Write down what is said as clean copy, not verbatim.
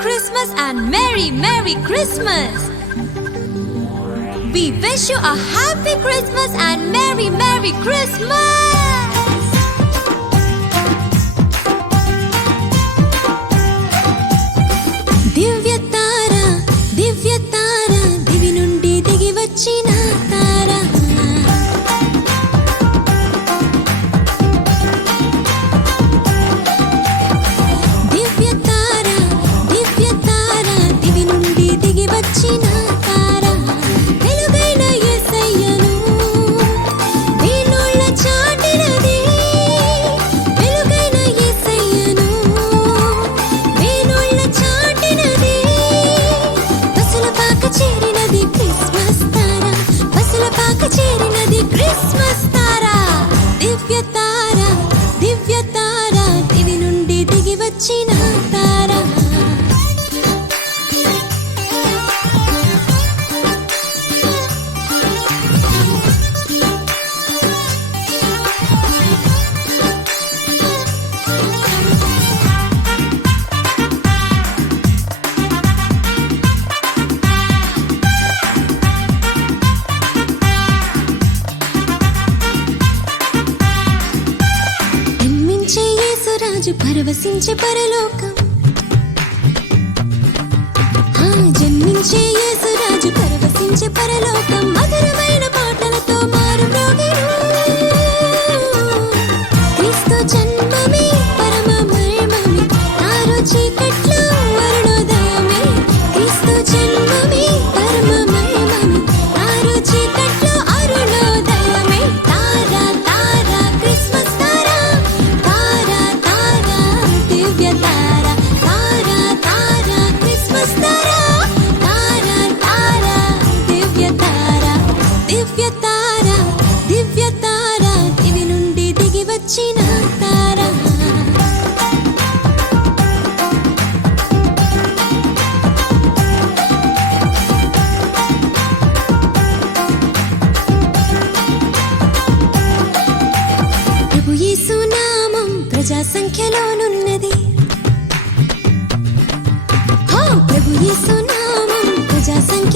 Christmas and Merry, Merry Christmas! We wish you a Happy Christmas and Merry, Merry Christmas! దివ్య తార దివి నుండి దిగి వచ్చిన తార దివ్య తార దివి నుండి దిగి వచ్చిన తార వెలుగైన యేసయ్యను వీణుల చాటినది వెలుగైన యేసయ్యను వీణుల చాటినది బసుల పాక చేరినది క్రిస్మస్ తార బసుల పాక చేరినది క్రిస్మస్ తార దివ్య తార దివి నుండి దిగి వచ్చిన తార జన్మించే యేసురాజు పరవశించే పరలోకం జన్మించే యేసురాజు పరవశించే పరలోకం మధురమైన పాటలతో మారు మ్రోగెను క్రీస్తు జన్మమే పరమ మర్మమే తారు చీకట్లో అరుణోదయమే క్రీస్తు జన్మమే పరమ మర్మమే తారు చీకట్లో అరుణోదయమే తార క్రిస్మస్ తార దివ్య తార క్రిస్మస్ తార దివ్య తార దివి నుండి దిగి వచ్చిన తార ప్రభు యేసు నామం ప్రజా సంఖ్యలోనున్నది ప్రభు యేసు నామం ప్రజా సంఖ్య